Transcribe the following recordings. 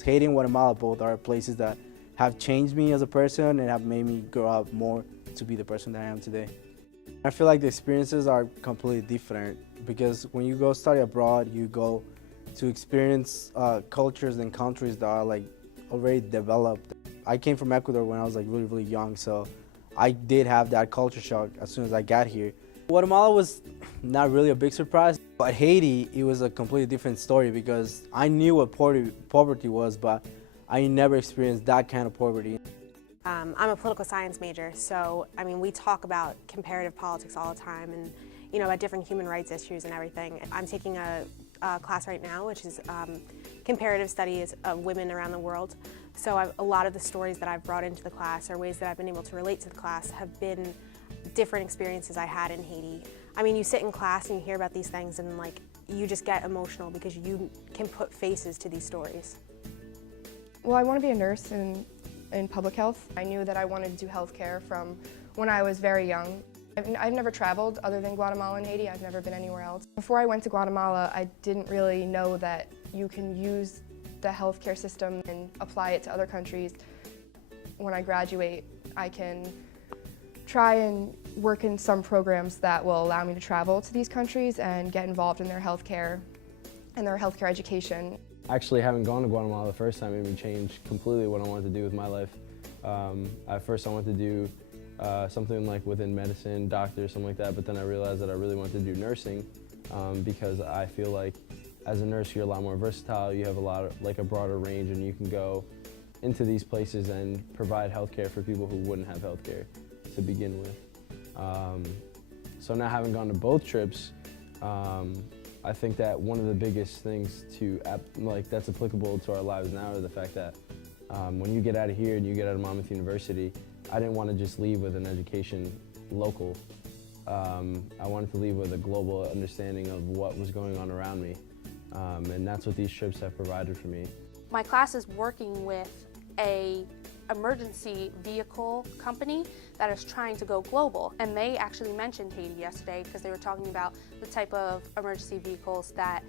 Haiti and Guatemala both are places that have changed me as a person and have made me grow up more to be the person that I am today. I feel like the experiences are completely different because when you go study abroad, you go to experience cultures and countries that are like already developed. I came from Ecuador when I was like really young, so I did have that culture shock as soon as I got here. Guatemala was not really a big surprise, but Haiti, it was a completely different story because I knew what poverty was, but I never experienced that kind of poverty. I'm a political science major, so I mean, we talk about comparative politics all the time and, you know, about different human rights issues and everything. I'm taking a class right now, which is comparative studies of women around the world. So a lot of the stories that I've brought into the class or ways that I've been able to relate to the class have been different experiences I had in Haiti. I mean, you sit in class and you hear about these things and like, you just get emotional because you can put faces to these stories. Well, I want to be a nurse in public health. I knew that I wanted to do healthcare from when I was very young. I've never traveled other than Guatemala and Haiti. I've never been anywhere else. Before I went to Guatemala, I didn't really know that you can use the healthcare system and apply it to other countries. When I graduate, I can try and work in some programs that will allow me to travel to these countries and get involved in their healthcare and their healthcare education. Actually, having gone to Guatemala the first time made me change completely what I wanted to do with my life. At first I wanted to do something like within medicine, doctor, something like that, but then I realized that I really wanted to do nursing because I feel like as a nurse you're a lot more versatile, you have a broader range, and you can go into these places and provide healthcare for people who wouldn't have healthcare to begin with. So now having gone to both trips, I think that one of the biggest things that's applicable to our lives now is the fact that when you get out of here and you get out of Monmouth University, I didn't want to just leave with an education local. I wanted to leave with a global understanding of what was going on around me, and that's what these trips have provided for me. My class is working with a emergency vehicle company that is trying to go global, and they actually mentioned Haiti yesterday because they were talking about the type of emergency vehicles that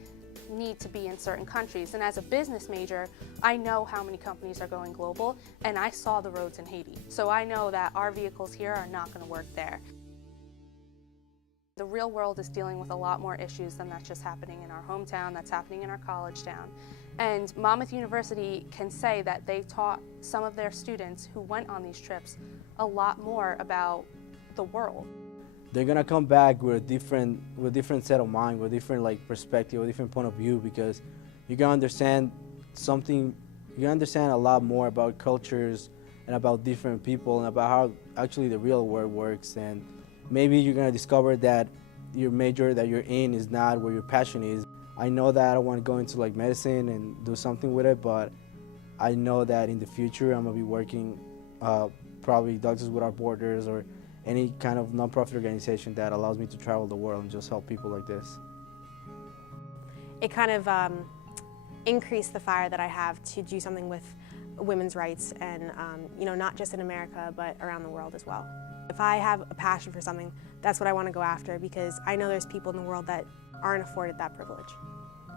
need to be in certain countries. And as a business major, I know how many companies are going global, and I saw the roads in Haiti. So I know that our vehicles here are not going to work there. The real world is dealing with a lot more issues than that's just happening in our hometown, that's happening in our college town. And Monmouth University can say that they taught some of their students who went on these trips a lot more about the world. They're gonna come back with a different set of mind, with a different perspective, a different point of view, because you're gonna understand a lot more about cultures and about different people and about how actually the real world works. And maybe you're gonna discover that your major that you're in is not where your passion is. I know that I don't want to go into medicine and do something with it, but I know that in the future I'm gonna be working probably Doctors Without Borders or any kind of nonprofit organization that allows me to travel the world and just help people like this. It kind of increased the fire that I have to do something with women's rights and, you know, not just in America, but around the world as well. If I have a passion for something, that's what I want to go after because I know there's people in the world that aren't afforded that privilege.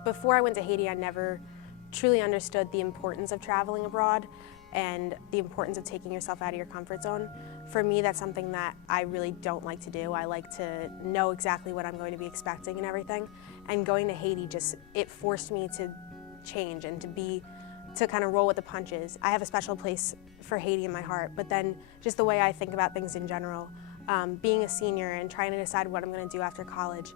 Before I went to Haiti, I never truly understood the importance of traveling abroad and the importance of taking yourself out of your comfort zone. For me, that's something that I really don't like to do. I like to know exactly what I'm going to be expecting and everything. And going to Haiti it forced me to change and to kind of roll with the punches. I have a special place for Haiti in my heart, but then just the way I think about things in general, being a senior and trying to decide what I'm going to do after college,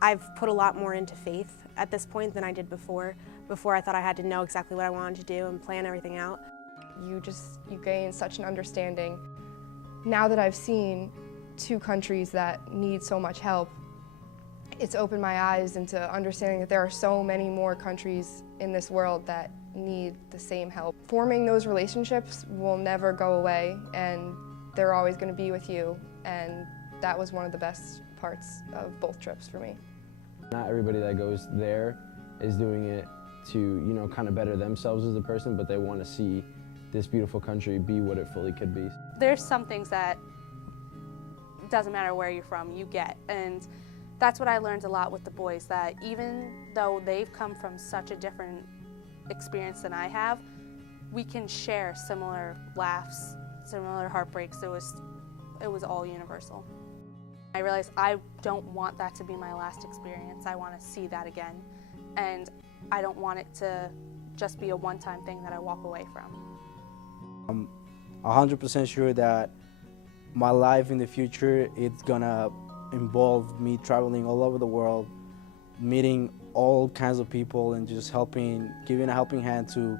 I've put a lot more into faith at this point than I did before. Before I thought I had to know exactly what I wanted to do and plan everything out. You gain such an understanding. Now that I've seen two countries that need so much help, it's opened my eyes into understanding that there are so many more countries in this world that need the same help. Forming those relationships will never go away, and they're always going to be with you, and that was one of the best parts of both trips for me. Not everybody that goes there is doing it to, you know, kind of better themselves as a person, but they want to see this beautiful country be what it fully could be. There's some things that doesn't matter where you're from, you get. And that's what I learned a lot with the boys, that even though they've come from such a different experience than I have, we can share similar laughs, similar heartbreaks. It was all universal. I realized I don't want that to be my last experience. I want to see that again. And I don't want it to just be a one-time thing that I walk away from. I'm 100% sure that my life in the future, it's gonna involve me traveling all over the world, meeting all kinds of people and just giving a helping hand to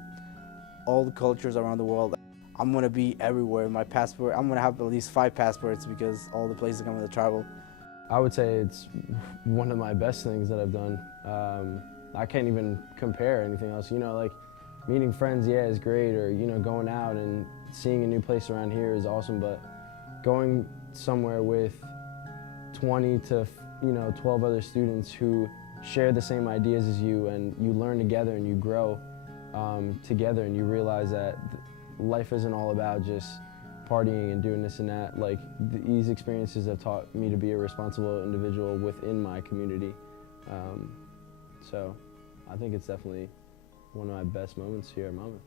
all the cultures around the world. I'm gonna be everywhere. My passport, I'm gonna have at least 5 passports because all the places I'm gonna travel. I would say it's one of my best things that I've done. I can't even compare anything else. You know, like meeting friends, yeah, is great, or you know, going out and seeing a new place around here is awesome. But going somewhere with 20 to 12 other students who share the same ideas as you, and you learn together and you grow together, and you realize that life isn't all about just partying and doing this and that. Like these experiences have taught me to be a responsible individual within my community. So I think it's definitely one of my best moments here at Monmouth.